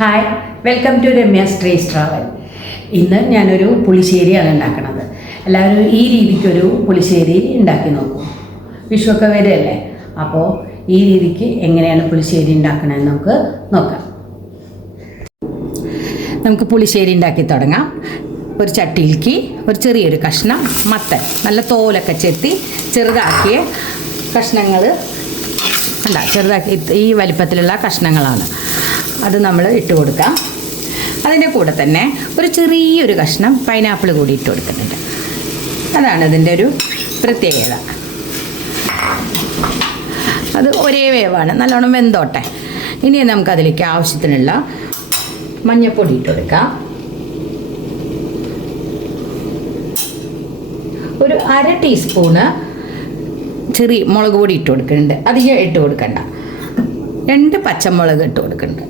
Hi, welcome to Ramya's trace travel. ഇന്ന് ഞാനൊരു പുളിശ്ശേരിയാണ് ഉണ്ടാക്കുന്നത്. എല്ലാവരും ഈ രീതിക്കൊരു പുളിശ്ശേരി ഉണ്ടാക്കി നോക്കും. വിഷുവൊക്കെ വരെയല്ലേ, അപ്പോൾ ഈ രീതിക്ക് എങ്ങനെയാണ് പുളിശ്ശേരി ഉണ്ടാക്കണമെന്ന് നമുക്ക് നോക്കാം. നമുക്ക് പുളിശ്ശേരി ഉണ്ടാക്കി തുടങ്ങാം. ഒരു ചട്ടിയിലേക്ക് ഒരു ചെറിയൊരു കഷ്ണം മത്തൻ, നല്ല തോലൊക്കെ ചെത്തി ചെറുതാക്കിയ കഷ്ണങ്ങൾ ചെറുതാക്കി ഈ വലിപ്പത്തിലുള്ള കഷ്ണങ്ങളാണ്. അത് നമ്മൾ ഇട്ട് കൊടുക്കാം. അതിൻ്റെ കൂടെ തന്നെ ഒരു ചെറിയൊരു കഷ്ണം പൈനാപ്പിൾ കൂടി ഇട്ട് കൊടുക്കുന്നുണ്ട്. അതാണ് അതിൻ്റെ ഒരു പ്രത്യേകത. അത് ഒരേ വേവാണ്, നല്ലോണം വെന്തോട്ടെ. ഇനി നമുക്കതിലേക്ക് ആവശ്യത്തിനുള്ള മഞ്ഞൾപ്പൊടി ഇട്ട് കൊടുക്കാം. ഒരു 1/2 ടീസ്പൂണ് ചെറിയ മുളക് പൊടി ഇട്ട് കൊടുക്കുന്നുണ്ട്. അധികം ഇട്ട് കൊടുക്കണ്ട. 2 പച്ചമുളക് ഇട്ട് കൊടുക്കുന്നുണ്ട്.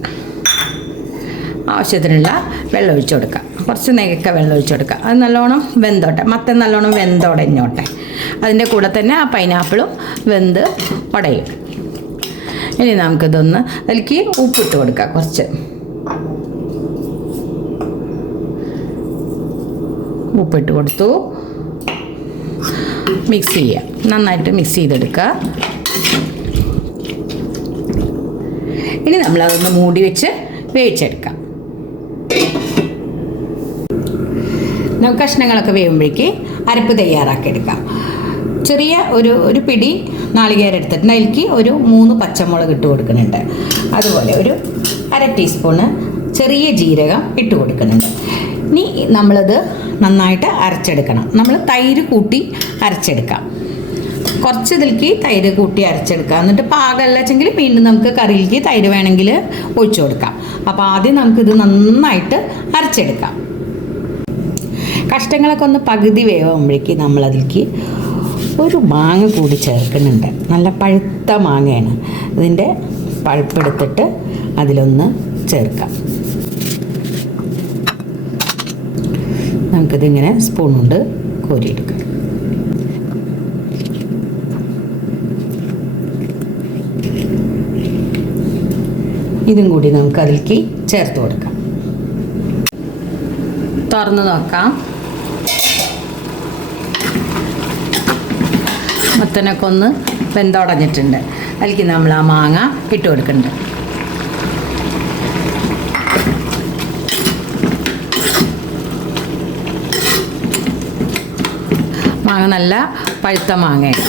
ആവശ്യത്തിനുള്ള വെള്ളം ഒഴിച്ച് കൊടുക്കാം. കുറച്ച് നേരൊക്കെ വെള്ളം ഒഴിച്ച് കൊടുക്കാം. അത് നല്ലോണം വെന്തോട്ടെ, മത്തൻ നല്ലോണം വെന്തുടഞ്ഞോട്ടെ. അതിൻ്റെ കൂടെ തന്നെ ആ പൈനാപ്പിളും വെന്ത് ഉടയും. ഇനി നമുക്കിതൊന്ന് അതിലേക്ക് ഉപ്പിട്ട് കൊടുക്കാം. കുറച്ച് ഉപ്പിട്ട് കൊടുത്തു. മിക്സ് ചെയ്യുക, നന്നായിട്ട് മിക്സ് ചെയ്തെടുക്കുക. ഇനി നമ്മളതൊന്ന് മൂടി വെച്ച് വേവിച്ചെടുക്കാം. നമുക്ക് കഷ്ണങ്ങളൊക്കെ വേവുമ്പോഴേക്ക് അരപ്പ് തയ്യാറാക്കിയെടുക്കാം. ചെറിയ ഒരു പിടി നാളികേരം എടുത്തിട്ടുണ്ട്. അതിലേക്ക് ഒരു 3 പച്ചമുളക് ഇട്ട് കൊടുക്കുന്നുണ്ട്. അതുപോലെ ഒരു 1/2 ടീസ്പൂണ് ചെറിയ ജീരകം ഇട്ട് കൊടുക്കുന്നുണ്ട്. ഇനി നമ്മളത് നന്നായിട്ട് അരച്ചെടുക്കണം. നമ്മൾ തൈര് കൂട്ടി അരച്ചെടുക്കാം. കുറച്ച് ഇതിലേക്ക് തൈര് കൂട്ടി അരച്ചെടുക്കുക. എന്നിട്ട് പാകമല്ല വെച്ചെങ്കിൽ വീണ്ടും നമുക്ക് കറിയിലേക്ക് തൈര് വേണമെങ്കിൽ ഒഴിച്ചു കൊടുക്കാം. അപ്പോൾ ആദ്യം നമുക്കിത് നന്നായിട്ട് അരച്ചെടുക്കാം. കഷ്ണങ്ങളൊക്കെ ഒന്ന് പകുതി വേവുമ്പോഴേക്ക് നമ്മളതിലേക്ക് ഒരു മാങ്ങ കൂടി ചേർക്കുന്നുണ്ട്. നല്ല പഴുത്ത മാങ്ങയാണ്. ഇതിൻ്റെ പഴുപ്പെടുത്തിട്ട് അതിലൊന്ന് ചേർക്കാം. നമുക്കിതിങ്ങനെ സ്പൂൺ കൊണ്ട് കോരിയെടുക്കാം. ഇതും കൂടി നമുക്ക് അതിലേക്ക് ചേർത്ത് കൊടുക്കാം. തുറന്ന് നോക്കാം. മത്തനൊക്കെ ഒന്ന് വെന്തുടഞ്ഞിട്ടുണ്ട്. അതിലേക്ക് നമ്മൾ ആ മാങ്ങ ഇട്ട് കൊടുക്കുന്നുണ്ട്. മാങ്ങ നല്ല പഴുത്ത മാങ്ങയാണ്.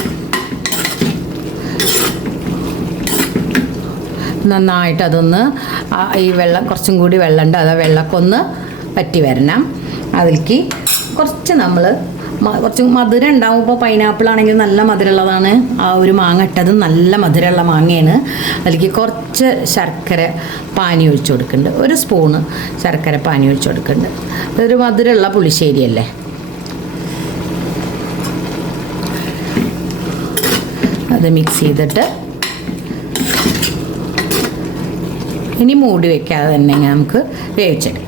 നന്നായിട്ട് അതൊന്ന് ഈ വെള്ളം കുറച്ചും കൂടി വെള്ളമുണ്ട്. അത് വെള്ളമൊക്കെ ഒന്ന് വറ്റി വരണം. അതിലേക്ക് കുറച്ച് നമ്മൾ കുറച്ച് മധുരം ഉണ്ടാവും. ഇപ്പോൾ പൈനാപ്പിൾ ആണെങ്കിൽ നല്ല മധുരമുള്ളതാണ്. ആ ഒരു മാങ്ങ ഇട്ടത് നല്ല മധുരമുള്ള മാങ്ങയാണ്. അതിലേക്ക് കുറച്ച് ശർക്കര പാനി ഒഴിച്ച് കൊടുക്കുന്നുണ്ട്. 1 സ്പൂണ് ശർക്കര പാനി ഒഴിച്ച് കൊടുക്കുന്നുണ്ട്. അതൊരു മധുരമുള്ള പുളിശ്ശേരിയല്ലേ. അത് മിക്സ് ചെയ്തിട്ട് ഇനി മൂടി വയ്ക്കാതെ തന്നെ നമുക്ക് വേവിച്ചെടുക്കാം.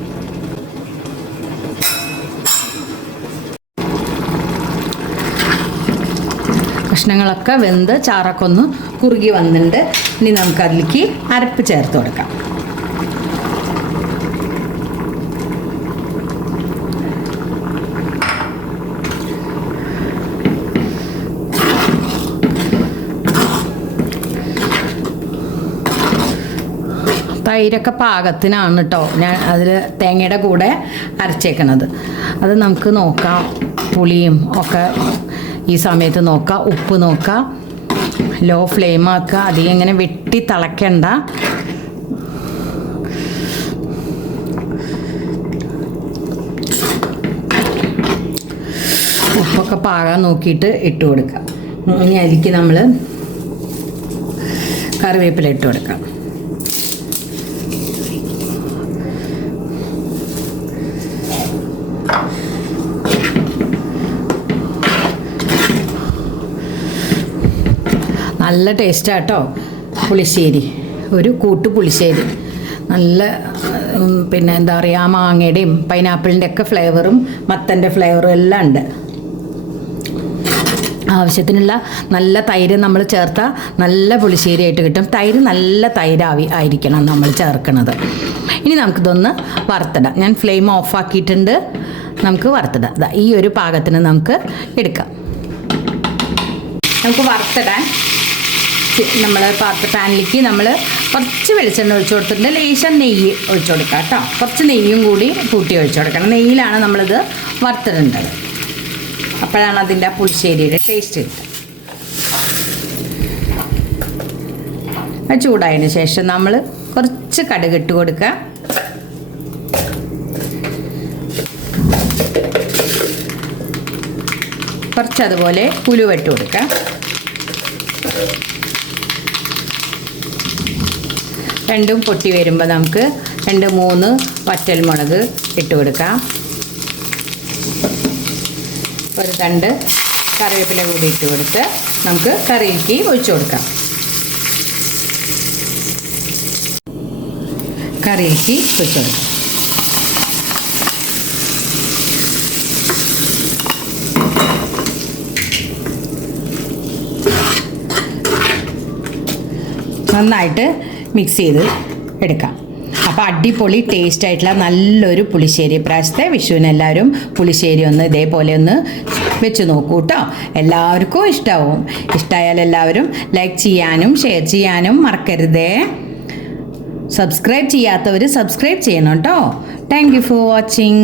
കഷ്ണങ്ങളൊക്കെ വെന്ത് ചാറൊക്കെ ഒന്ന് കുറുകി വന്നിട്ടുണ്ട്. ഇനി നമുക്കതിലേക്ക് അരപ്പ് ചേർത്ത് കൊടുക്കാം. തൈരൊക്കെ പാകത്തിനാണ് കേട്ടോ ഞാൻ അതിൽ തേങ്ങയുടെ കൂടെ അരച്ചേക്കണത്. അത് നമുക്ക് നോക്കാം. പുളിയും ഒക്കെ ഈ സമയത്ത് നോക്കാം. ഉപ്പ് നോക്കാം. ലോ ഫ്ലെയിം ആക്കുക. അധികം ഇങ്ങനെ വെട്ടി തിളയ്ക്കണ്ട. ഉപ്പൊക്കെ പാകാൻ നോക്കിയിട്ട് ഇട്ട് കൊടുക്കാം. ഇനി അതിലേക്ക് നമ്മൾ കറിവേപ്പില ഇട്ട് കൊടുക്കാം. നല്ല ടേസ്റ്റാട്ടോ പുളിശ്ശേരി. ഒരു കൂട്ട് പുളിശ്ശേരി നല്ല പിന്നെ എന്താ പറയുക, മാങ്ങയുടെയും പൈനാപ്പിളിൻ്റെ ഒക്കെ ഫ്ലേവറും മത്തൻ്റെ ഫ്ലേവറും എല്ലാം ഉണ്ട്. ആവശ്യത്തിനുള്ള നല്ല തൈര് നമ്മൾ ചേർത്താൽ നല്ല പുളിശ്ശേരി ആയിട്ട് കിട്ടും. തൈര് നല്ല ആയിരിക്കണം നമ്മൾ ചേർക്കുന്നത്. ഇനി നമുക്കിതൊന്ന് വറുത്തിടാം. ഞാൻ ഫ്ലെയിം ഓഫാക്കിയിട്ടുണ്ട്. നമുക്ക് വറുത്തിടാം. ഈ ഒരു പാകത്തിന് നമുക്ക് എടുക്കാം. നമുക്ക് വറുത്തിടാൻ നമ്മൾ പാനിലേക്ക് നമ്മൾ കുറച്ച് വെളിച്ചെണ്ണ ഒഴിച്ചു കൊടുത്തിട്ടുണ്ട്. ലേശം നെയ്യ് ഒഴിച്ചു കൊടുക്കാം കേട്ടോ. കുറച്ച് നെയ്യും കൂടി കൂട്ടി ഒഴിച്ചു കൊടുക്കണം. നെയ്യിലാണ് നമ്മളിത് വറുത്തിടേണ്ടത്. അപ്പോഴാണ് അതിൻ്റെ ആ പുളിശ്ശേരിയുടെ ടേസ്റ്റ് കിട്ടുക. അത് ചൂടായതിന് ശേഷം നമ്മൾ കുറച്ച് കടുക് ഇട്ട് കൊടുക്കുക. കുറച്ചതുപോലെ ഉലുവ ഇട്ട് കൊടുക്കുക. രണ്ടും പൊട്ടി വരുമ്പോൾ നമുക്ക് 2-3 വറ്റൽമുളക് ഇട്ട് കൊടുക്കാം. ഒരു 2 കറിവേപ്പില കൂടി ഇട്ട് കൊടുത്ത് നമുക്ക് കറിയിലേക്ക് ഒഴിച്ചു കൊടുക്കാം. കറിയിലേക്ക് ഒഴിച്ചു കൊടുക്കാം. നന്നായിട്ട് മിക്സ് ചെയ്ത് എടുക്കാം. അപ്പോൾ അടിപൊളി ടേസ്റ്റ് ആയിട്ടുള്ള നല്ലൊരു പുളിശ്ശേരി. പ്രാവശ്യത്തെ വിഷുവിന് എല്ലാവരും പുളിശ്ശേരി ഒന്ന് ഇതേപോലെ ഒന്ന് വെച്ച് നോക്കൂ കേട്ടോ. എല്ലാവർക്കും ഇഷ്ടമാവും. ഇഷ്ടമായാൽ എല്ലാവരും ലൈക്ക് ചെയ്യാനും ഷെയർ ചെയ്യാനും മറക്കരുതേ. സബ്സ്ക്രൈബ് ചെയ്യാത്തവർ സബ്സ്ക്രൈബ് ചെയ്യണം കേട്ടോ. Thank you for watching.